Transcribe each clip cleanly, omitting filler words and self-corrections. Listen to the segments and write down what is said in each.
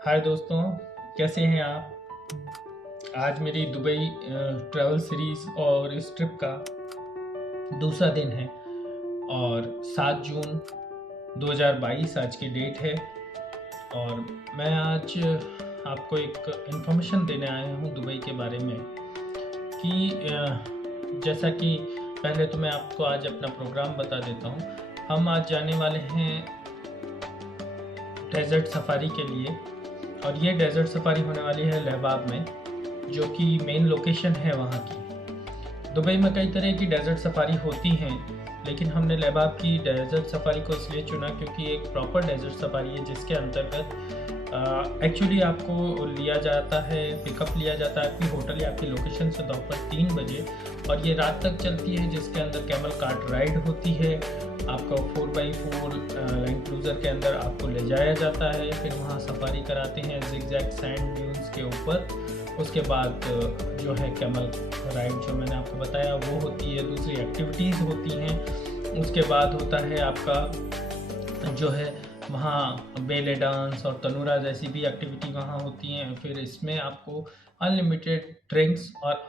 हाय दोस्तों, कैसे हैं आप। आज मेरी दुबई ट्रैवल सीरीज़ और इस ट्रिप का दूसरा दिन है और 7 जून 2022 आज की डेट है। और मैं आज आपको एक इन्फॉर्मेशन देने आया हूँ दुबई के बारे में कि जैसा कि पहले तो मैं आपको आज अपना प्रोग्राम बता देता हूँ। हम आज जाने वाले हैं डेजर्ट सफारी के लिए और ये डेजर्ट सफारी होने वाली है लहबाब में, जो कि मेन लोकेशन है वहाँ की। दुबई में कई तरह की डेजर्ट सफारी होती हैं, लेकिन हमने लहबाब की डेजर्ट सफारी को इसलिए चुना क्योंकि एक प्रॉपर डेजर्ट सफारी है जिसके अंतर्गत एक्चुअली आपको लिया जाता है, पिकअप लिया जाता है आपकी होटल या आपकी लोकेशन से दोपहर 3 बजे और ये रात तक चलती है, जिसके अंदर कैमल कार्ट राइड होती है। आपको 4x4 लैंड क्रूज़र के अंदर आपको ले जाया जाता है, फिर वहाँ सफारी कराते हैं जिगजैग सैंड ड्यून्स के ऊपर। उसके बाद जो है कैमल राइड जो मैंने आपको बताया वो होती है, दूसरी एक्टिविटीज़ होती हैं। उसके बाद होता है आपका जो है वहाँ बेले डांस और तनूरा जैसी भी एक्टिविटी वहाँ होती हैं। फिर इसमें आपको अनलिमिटेड ड्रिंक्स और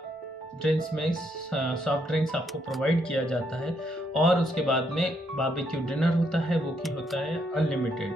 ड्रिंक्स में सॉफ्ट ड्रिंक्स आपको प्रोवाइड किया जाता है और उसके बाद में बारबेक्यू डिनर होता है, वो की होता है अनलिमिटेड।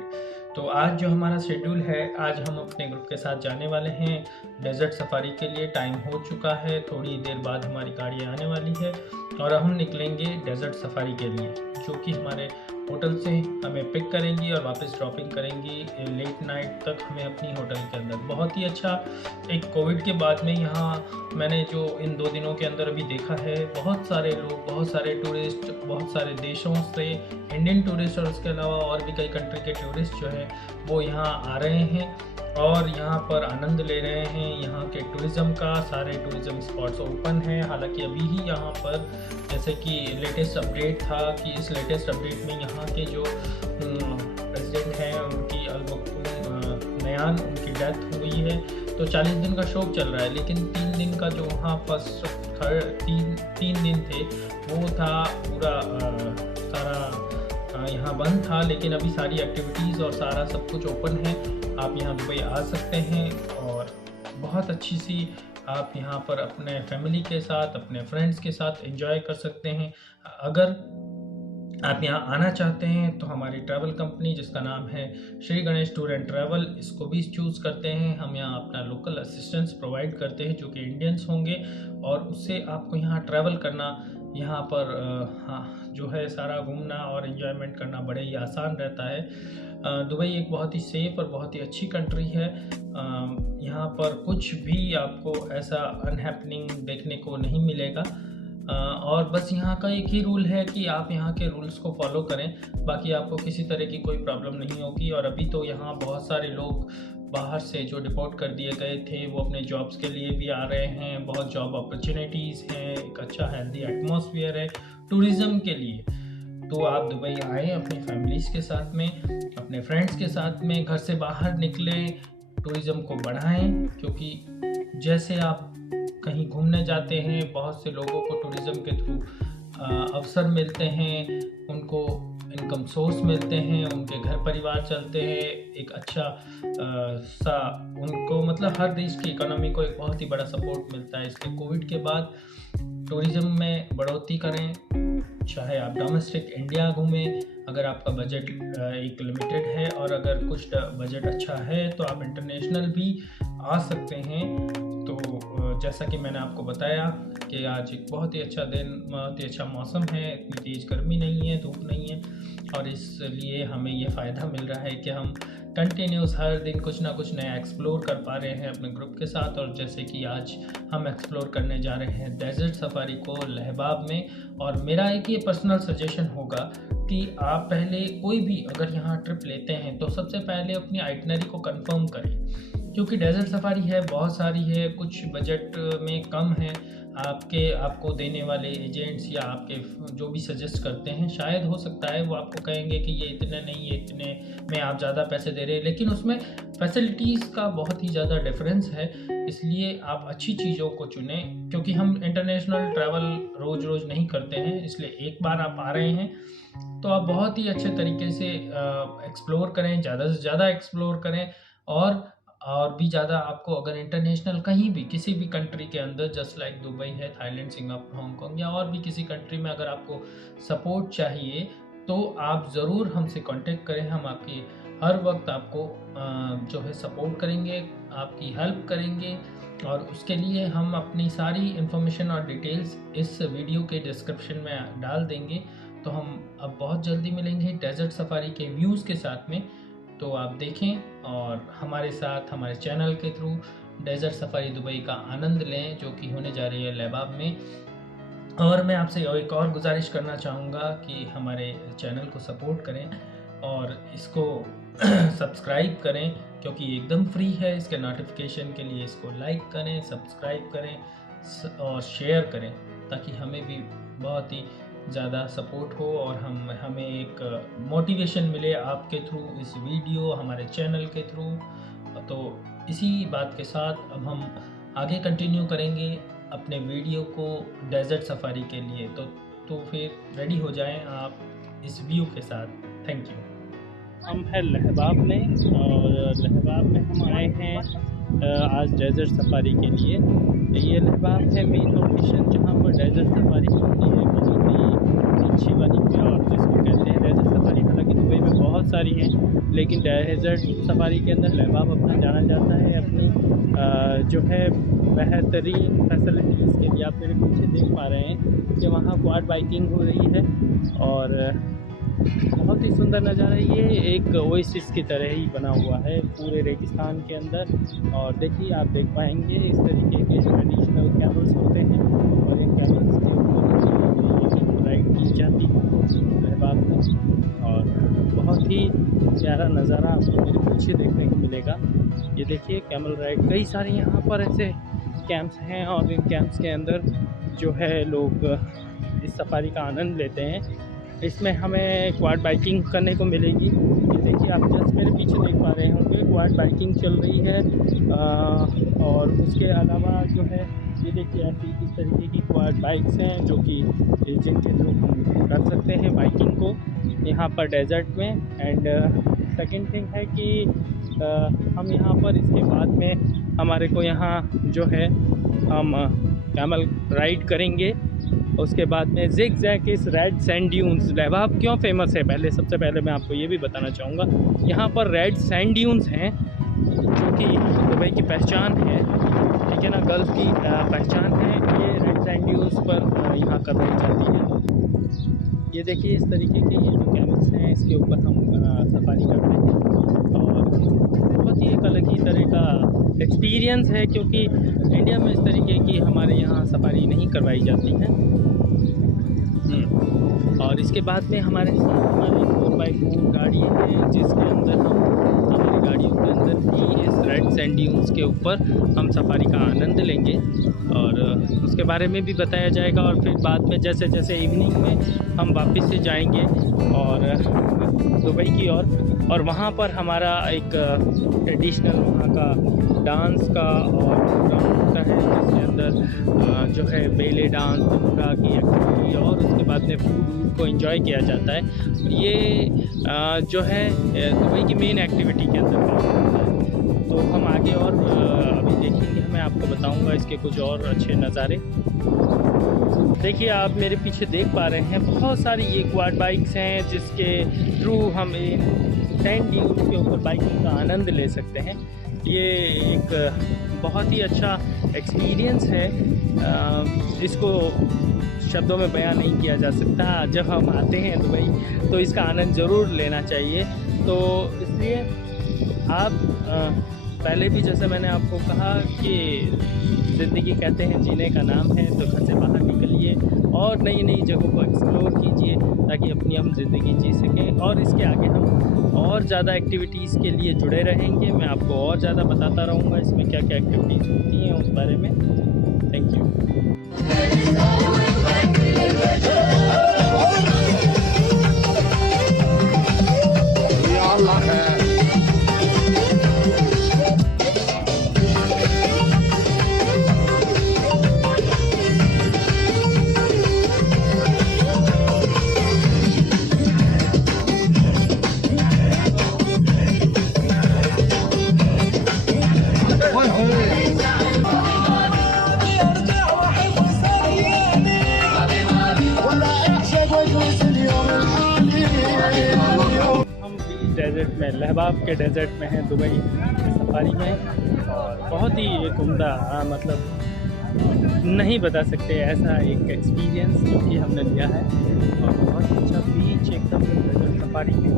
तो आज जो हमारा शेड्यूल है, आज हम अपने ग्रुप के साथ जाने वाले हैं डेजर्ट सफारी के लिए। टाइम हो चुका है, थोड़ी देर बाद हमारी गाड़ी आने वाली है और हम निकलेंगे डेजर्ट सफारी के लिए, जो कि हमारे होटल से हमें पिक करेंगी और वापस ड्रॉपिंग करेंगी लेट नाइट तक हमें अपनी होटल के अंदर। बहुत ही अच्छा एक कोविड के बाद में यहाँ मैंने जो इन 2 दिनों के अंदर अभी देखा है, बहुत सारे लोग, बहुत सारे टूरिस्ट, बहुत सारे देशों से इंडियन टूरिस्ट और उसके अलावा और भी कई कंट्री के टूरिस्ट जो है वो यहाँ आ रहे हैं और यहाँ पर आनंद ले रहे हैं यहाँ के टूरिज़्म का। सारे टूरिज़्म स्पॉट्स ओपन हैं। हालांकि अभी ही यहाँ पर जैसे कि लेटेस्ट अपडेट था कि इस लेटेस्ट अपडेट में यहाँ के जो प्रेसिडेंट हैं उनकी अलमक्तूम नयान उनकी डेथ हुई है। तो 40 दिन का शोक चल रहा है, लेकिन 3 दिन का जो वहाँ फर्स्ट तीन दिन थे वो था पूरा सारा यहाँ बंद था, लेकिन अभी सारी एक्टिविटीज़ और सारा सब कुछ ओपन है। आप यहाँ दुबई आ सकते हैं और बहुत अच्छी सी आप यहाँ पर अपने फैमिली के साथ, अपने फ्रेंड्स के साथ एंजॉय कर सकते हैं। अगर आप यहाँ आना चाहते हैं तो हमारी ट्रैवल कंपनी जिसका नाम है Shri Ganesh tour and travel, इसको भी चूज़ करते हैं। हम यहाँ अपना लोकल असिस्टेंस प्रोवाइड करते हैं जो कि इंडियंस होंगे और उससे आपको यहाँ ट्रैवल करना, यहाँ पर जो है सारा घूमना और एंजॉयमेंट करना बड़े ही आसान रहता है। दुबई एक बहुत ही सेफ़ और बहुत ही अच्छी कंट्री है। यहाँ पर कुछ भी आपको ऐसा अनहैपनिंग देखने को नहीं मिलेगा और बस यहाँ का एक ही रूल है कि आप यहाँ के रूल्स को फॉलो करें, बाकी आपको किसी तरह की कोई प्रॉब्लम नहीं होगी। और अभी तो यहाँ बहुत सारे लोग बाहर से जो डिपोर्ट कर दिए गए थे वो अपने जॉब्स के लिए भी आ रहे हैं। बहुत जॉब अपॉर्चुनिटीज़ हैं, एक अच्छा हेल्दी एटमॉस्फेयर है टूरिज़्म के लिए। तो आप दुबई आएँ अपनी फैमिलीज़ के साथ में, अपने फ्रेंड्स के साथ में, घर से बाहर निकलें, टूरिज़्म को बढ़ाएं। क्योंकि जैसे आप कहीं घूमने जाते हैं, बहुत से लोगों को टूरिज़्म के थ्रू अवसर मिलते हैं, उनको इनकम सोर्स मिलते हैं, उनके घर परिवार चलते हैं, एक अच्छा सा उनको मतलब हर देश की इकोनॉमी को एक बहुत ही बड़ा सपोर्ट मिलता है। इसलिए कोविड के बाद टूरिज़्म में बढ़ोतरी करें, चाहे आप डोमेस्टिक इंडिया घूमें, अगर आपका बजट एक लिमिटेड है और अगर कुछ बजट अच्छा है तो आप इंटरनेशनल भी आ सकते हैं। तो जैसा कि मैंने आपको बताया कि आज एक बहुत ही अच्छा दिन, बहुत ही अच्छा मौसम है, इतनी तेज़ गर्मी नहीं है, धूप नहीं है और इसलिए हमें ये फ़ायदा मिल रहा है कि हम कंटिन्यूस हर दिन कुछ ना कुछ नया एक्सप्लोर कर पा रहे हैं अपने ग्रुप के साथ। और जैसे कि आज हम एक्सप्लोर करने जा रहे हैं डेजर्ट सफारी को लहबाब में। और मेरा एक ये पर्सनल सजेशन होगा कि आप पहले कोई भी अगर यहाँ ट्रिप लेते हैं तो सबसे पहले अपनी आइटनरी को कंफर्म करें, क्योंकि डेजर्ट सफारी है, बहुत सारी है, कुछ बजट में कम है। आपको देने वाले एजेंट्स या आपके जो भी सजेस्ट करते हैं, शायद हो सकता है वो आपको कहेंगे कि ये इतने नहीं, ये इतने में आप ज़्यादा पैसे दे रहे हैं, लेकिन उसमें फैसिलिटीज़ का बहुत ही ज़्यादा डिफरेंस है। इसलिए आप अच्छी चीज़ों को चुनें, क्योंकि हम इंटरनेशनल ट्रैवल रोज़ रोज़ नहीं करते हैं। इसलिए एक बार आप आ रहे हैं तो आप बहुत ही अच्छे तरीके से एक्सप्लोर करें, ज़्यादा से ज़्यादा एक्सप्लोर करें और और भी ज़्यादा आपको अगर इंटरनेशनल कहीं भी किसी भी कंट्री के अंदर, जस्ट लाइक दुबई है, थाईलैंड, सिंगापुर, हांगकांग या और भी किसी कंट्री में अगर आपको सपोर्ट चाहिए तो आप ज़रूर हमसे कांटेक्ट करें। हम आपकी हर वक्त आपको जो है सपोर्ट करेंगे, आपकी हेल्प करेंगे। और उसके लिए हम अपनी सारी इन्फॉर्मेशन और डिटेल्स इस वीडियो के डिस्क्रिप्शन में डाल देंगे। तो हम अब बहुत जल्दी मिलेंगे डेजर्ट सफारी के व्यूज़ के साथ में। तो आप देखें और हमारे साथ हमारे चैनल के थ्रू डेजर्ट सफारी दुबई का आनंद लें, जो कि होने जा रही है लैबाब में। और मैं आपसे एक और गुजारिश करना चाहूँगा कि हमारे चैनल को सपोर्ट करें और इसको सब्सक्राइब करें, क्योंकि एकदम फ्री है। इसके नोटिफिकेशन के लिए इसको लाइक करें, सब्सक्राइब करें और शेयर करें, ताकि हमें भी बहुत ही ज़्यादा सपोर्ट हो और हमें एक मोटिवेशन मिले आपके थ्रू, इस वीडियो, हमारे चैनल के थ्रू। तो इसी बात के साथ अब हम आगे कंटिन्यू करेंगे अपने वीडियो को डेजर्ट सफारी के लिए। तो फिर रेडी हो जाएं आप इस व्यू के साथ। Thank you. हम हैं लहबाब में, और लहबाब में हम आए हैं आज डेजर्ट सफारी के लिए। ये लहबाब है मेन लोकेशन जहाँ पर डेजर्ट सफारी होती है, बहुत ही अच्छी वाली प्योर जिसको कहते हैं डेजर्ट सफारी। हालांकि दुबई में बहुत सारी हैं, लेकिन डेजर्ट सफारी के अंदर लहबाब अपना जाना जाता है अपनी जो है बेहतरीन फैसिलिटीज़ के लिए। आप मेरे पीछे देख पा रहे हैं कि वहाँ क्वाड बाइकिंग हो रही है और बहुत ही सुंदर नज़ारा। ये एक ओएसिस की तरह ही बना हुआ है पूरे रेगिस्तान के अंदर। और देखिए, आप देख पाएंगे इस तरीके के ट्रेडिशनल कैमल्स होते हैं और इन कैमल्स के ऊपर राइड की जाती है लहबाब में। और बहुत ही प्यारा नज़ारा आपको मेरे पीछे देखने को मिलेगा। ये देखिए कैमल राइड, कई सारे यहाँ पर ऐसे कैंप्स हैं और इन कैंप्स के अंदर जो है लोग इस सफारी का आनंद लेते हैं। इसमें हमें क्वाड बाइकिंग करने को मिलेगी। ये देखिए, आप जस्ट मेरे पीछे देख पा रहे होंगे क्वाड बाइकिंग चल रही है। और उसके अलावा जो है ये देखिए ऐसी इस तरीके की क्वाड बाइक्स हैं जो कि जिनके थ्रू हम कर सकते हैं बाइकिंग को यहाँ पर डेजर्ट में। एंड सेकंड थिंग है कि हम यहाँ पर इसके बाद में हमारे को यहाँ जो है हम कैमल राइड करेंगे। उसके बाद में जिग जैग इस रेड सैंड ड्यून्स। लहबाब क्यों फेमस है, सबसे पहले मैं आपको ये भी बताना चाहूँगा। यहाँ पर रेड सैंड ड्यून्स हैं जो कि दुबई की पहचान है, ठीक है ना, गल्फ की पहचान है। ये रेड सैंड ड्यून्स पर यहाँ करवाई जाती है। ये देखिए इस तरीके के ये जो कैमल्स हैं इसके ऊपर हम सफारी करते हैं और बहुत ही एक अलग ही तरह का एक्सपीरियंस है, क्योंकि इंडिया में इस तरीके की हमारे यहाँ सफारी नहीं करवाई जाती है। और इसके बाद में हमारे साथ हमारी 4x4 गाड़ी है, जिसके अंदर हम हमारी गाड़ियों के अंदर भी इस रेड सैंड ड्यून्स के ऊपर हम सफारी का आनंद लेंगे और उसके बारे में भी बताया जाएगा। और फिर बाद में जैसे जैसे इवनिंग में हम वापस से जाएंगे और दुबई की और वहाँ पर हमारा एक ट्रेडिशनल वहाँ का डांस का और प्रोग्राम होता है, जिसके अंदर जो है बेले डांस, भंगड़ा की एक्टिविटी और उसके बाद में फूड को एंजॉय किया जाता है। ये जो है दुबई की मेन एक्टिविटी के अंदर होता है। तो हम आगे और अभी देखेंगे, मैं आपको बताऊंगा इसके कुछ और अच्छे नज़ारे। देखिए, आप मेरे पीछे देख पा रहे हैं बहुत सारी ये क्वाड बाइक्स हैं जिसके थ्रू हम इन सैंड ड्यून्स के ऊपर बाइकिंग का आनंद ले सकते हैं। ये एक बहुत ही अच्छा एक्सपीरियंस है, जिसको शब्दों में बयां नहीं किया जा सकता। जब हम आते हैं दुबई तो इसका आनंद ज़रूर लेना चाहिए। तो इसलिए आप पहले भी जैसे मैंने आपको कहा कि ज़िंदगी कहते हैं जीने का नाम है, तो घर से बाहर निकलिए और नई नई जगहों को एक्सप्लोर कीजिए ताकि अपनी हम ज़िंदगी जी सकें। और इसके आगे हम और ज़्यादा एक्टिविटीज़ के लिए जुड़े रहेंगे। मैं आपको और ज़्यादा बताता रहूँगा इसमें क्या क्या एक्टिविटीज़ होती हैं उस बारे में। Thank you. में लहबाब के डेजर्ट में हैं, दुबई सफारी में। और बहुत ही एक उम्दा मतलब नहीं बता सकते ऐसा एक एक्सपीरियंस जो कि हमने लिया है। और बहुत अच्छा बीच एकदम डेजर्ट सफारी में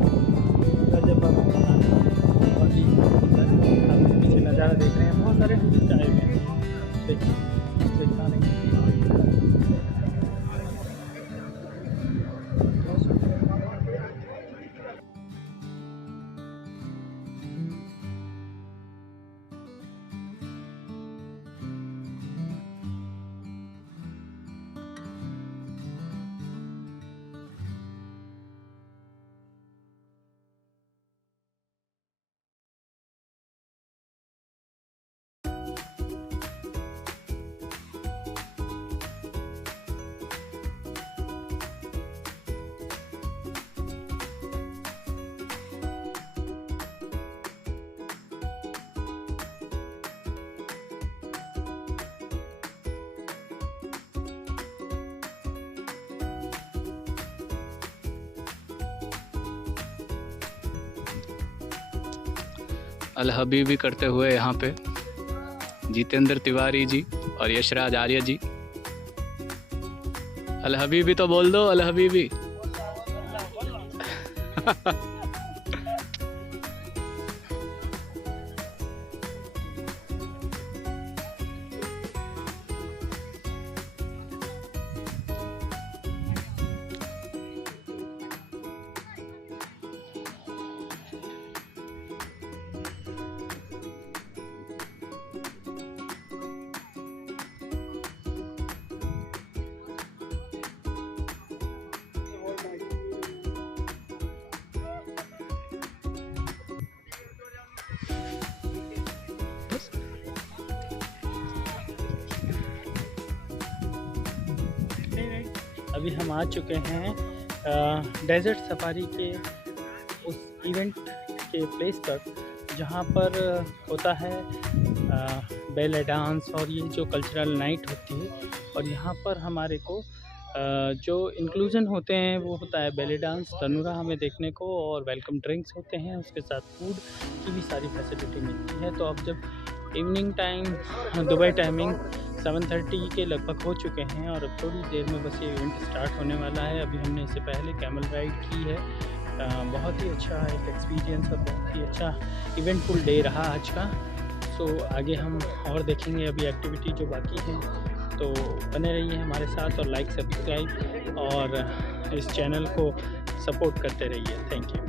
जब बहुत ही आप पीछे नज़ारा देख रहे हैं, बहुत सारे टूरिस्ट आए हुए हैं। देखिए देखा नहीं अल हबीबी करते हुए यहाँ पे जितेंद्र तिवारी जी और यशराज आर्य जी। अल हबीबी तो बोल दो, अल हबीबी। अभी हम आ चुके हैं डेजर्ट सफारी के उस इवेंट के प्लेस पर जहाँ पर होता है बेले डांस और ये जो कल्चरल नाइट होती है। और यहाँ पर हमारे को जो इंक्लूजन होते हैं वो होता है बेले डांस, तनूरा हमें देखने को, और वेलकम ड्रिंक्स होते हैं, उसके साथ फूड की भी सारी फैसिलिटी मिलती है। तो अब जब इवनिंग टाइम दुबई टाइमिंग 7:30 के लगभग हो चुके हैं और अब थोड़ी देर में बस ये इवेंट स्टार्ट होने वाला है। अभी हमने इससे पहले कैमल राइड की है। बहुत ही अच्छा एक एक्सपीरियंस और बहुत ही अच्छा इवेंटफुल डे रहा आज का। सो आगे हम और देखेंगे अभी एक्टिविटी जो बाकी हैं, तो बने रहिए हमारे साथ और लाइक सब्सक्राइब और इस चैनल को सपोर्ट करते रहिए। Thank you.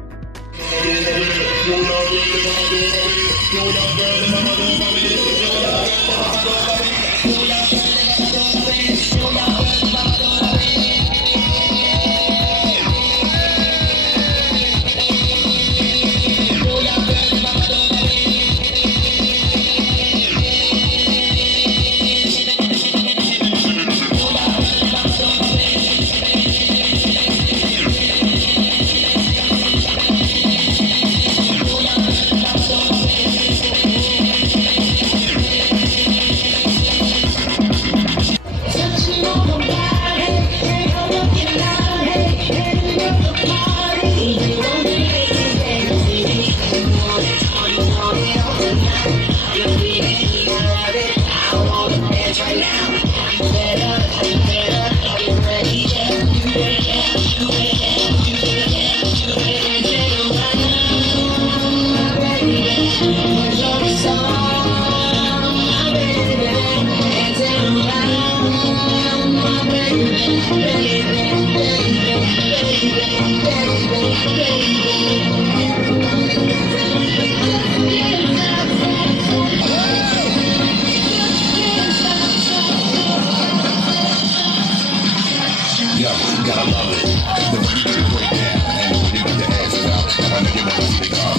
Gotta love it. When you get your break down and when you get your ass out, I know you wanna see the car.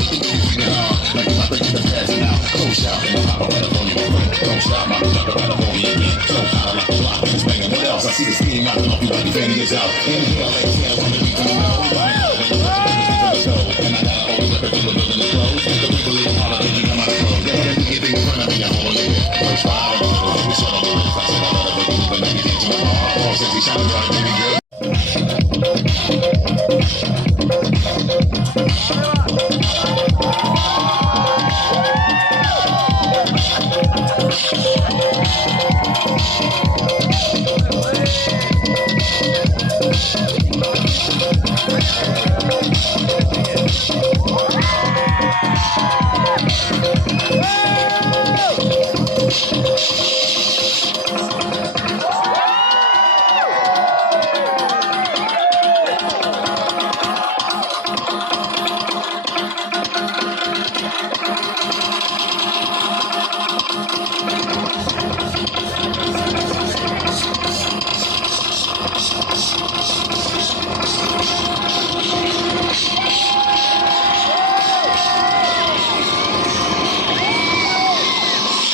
Like if I break the past now, close out. I don't let it on you, friend. Don't stop, my talk about it on me again. So I like the block, it's banging. What else? I see the steam out, off you like the fanny is out. Inhale, exhale, when the beat comes out. And I gotta hold the record for the building is closed. The people in all of it, I'm out of clothes. They had to get things in front of me, I'm on it. First fire, we shut up the rest. I said I love the baby, but now you get to my bar. All sexy, shining bright, baby girl. Arriba.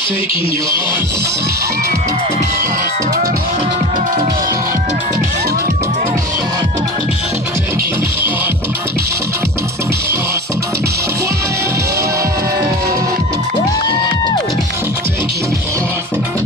taking your taking your taking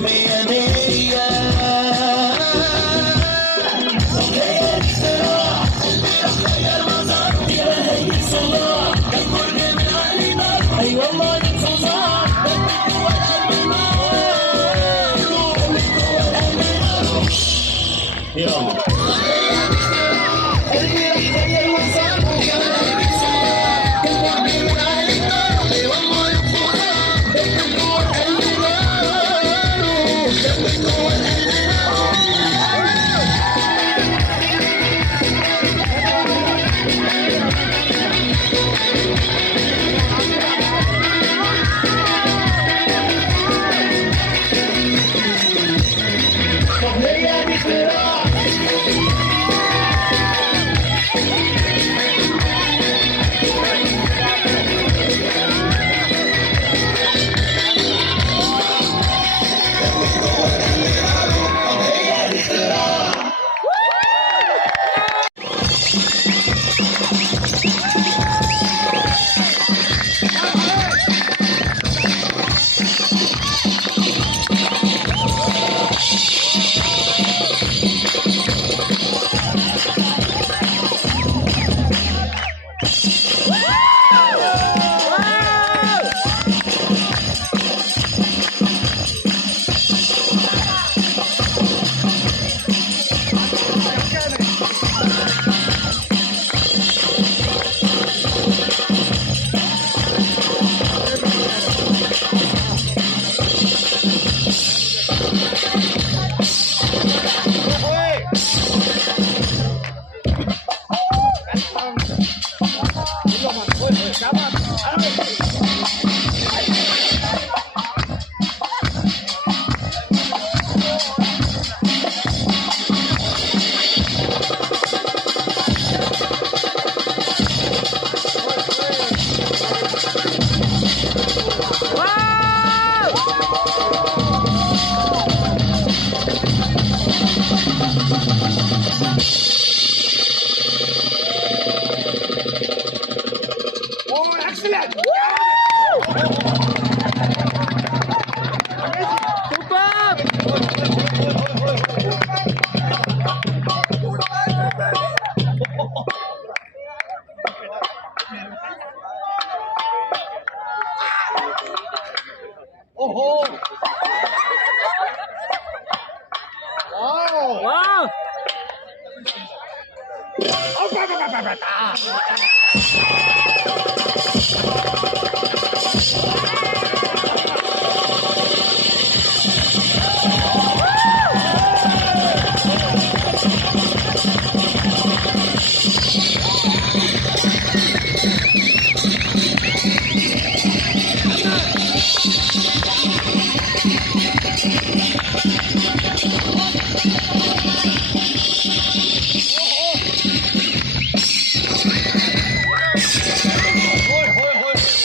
100 Oi, oi, oi.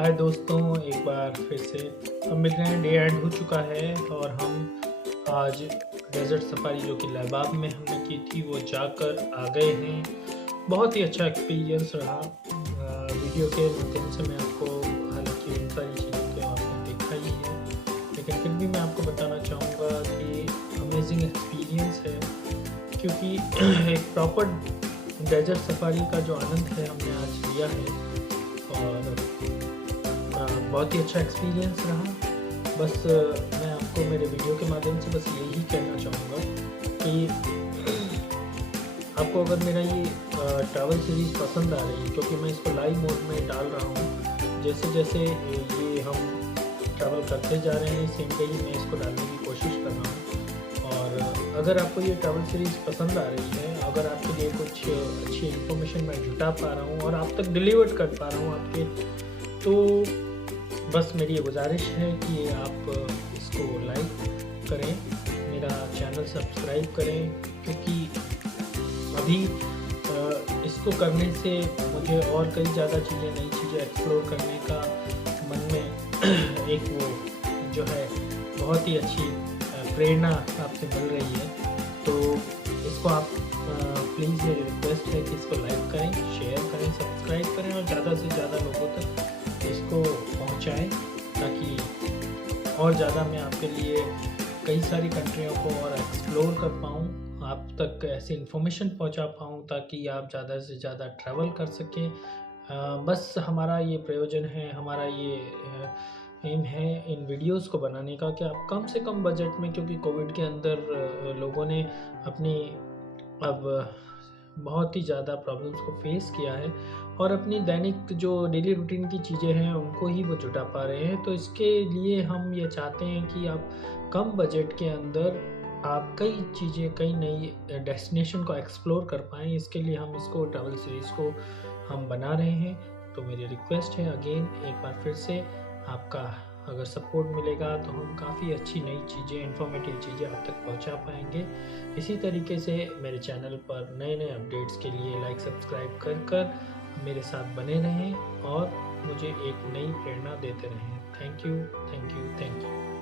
हाय दोस्तों, एक बार फिर से हम मिल रहे हैं। Day and हो चुका है और हम आज डेजर्ट सफारी जो कि लहबाब में हमने की थी वो जाकर आ गए हैं। बहुत ही अच्छा एक्सपीरियंस रहा। वीडियो के माध्यम से मैं आपको, हालांकि इन सारी चीज़ों को आपने देखा ही है, लेकिन फिर भी मैं आपको बताना चाहूँगा कि अमेजिंग एक्सपीरियंस है, क्योंकि एक प्रॉपर डेजर्ट सफारी का जो आनंद है हमने आज लिया है और बहुत ही अच्छा एक्सपीरियंस रहा। बस मैं आपको मेरे वीडियो के माध्यम से बस यही कहना चाहूँगा कि आपको अगर मेरा ये ट्रैवल सीरीज़ पसंद आ रही है, क्योंकि मैं इसको लाइव मोड में डाल रहा हूँ, जैसे जैसे ये हम ट्रैवल करते जा रहे हैं सेम डे ही मैं इसको डालने की कोशिश कर रहा हूँ। और अगर आपको ये ट्रैवल सीरीज़ पसंद आ रही है, अगर आपके लिए कुछ अच्छी इन्फॉर्मेशन मैं जुटा पा रहा हूँ और आप तक डिलीवर कर पा रहा हूँ आपके, तो बस मेरी ये गुजारिश है कि आप इसको लाइक करें, मेरा चैनल सब्सक्राइब करें, क्योंकि अभी इसको करने से मुझे और कई ज़्यादा चीज़ें, नई चीज़ें एक्सप्लोर करने का मन में एक वो जो है बहुत ही अच्छी प्रेरणा आपसे मिल रही है। तो इसको आप प्लीज़, मेरी रिक्वेस्ट है कि इसको लाइक करें, शेयर करें, सब्सक्राइब करें और ज़्यादा से ज़्यादा लोगों तक इसको पहुंचाएं, ताकि और ज़्यादा मैं आपके लिए कई सारी कंट्रियों को और एक्सप्लोर कर पाऊँ, आप तक ऐसी इन्फॉर्मेशन पहुंचा पाऊँ ताकि आप ज़्यादा से ज़्यादा ट्रैवल कर सकें। बस हमारा ये प्रयोजन है, हमारा ये एम है इन वीडियोस को बनाने का कि आप कम से कम बजट में, क्योंकि कोविड के अंदर लोगों ने अपनी अब बहुत ही ज़्यादा प्रॉब्लम्स को फेस किया है और अपनी दैनिक जो डेली रूटीन की चीज़ें हैं उनको ही वो जुटा पा रहे हैं। तो इसके लिए हम ये चाहते हैं कि आप कम बजट के अंदर आप कई चीज़ें, कई नई डेस्टिनेशन को एक्सप्लोर कर पाएँ। इसके लिए हम इसको ट्रैवल सीरीज़ को हम बना रहे हैं। तो मेरी रिक्वेस्ट है अगेन एक बार फिर से, आपका अगर सपोर्ट मिलेगा तो हम काफ़ी अच्छी नई चीज़ें, इन्फॉर्मेटिव चीज़ें आप तक पहुंचा पाएंगे। इसी तरीके से मेरे चैनल पर नए नए अपडेट्स के लिए लाइक सब्सक्राइब कर मेरे साथ बने रहें और मुझे एक नई प्रेरणा देते रहें। Thank you, thank you, thank you.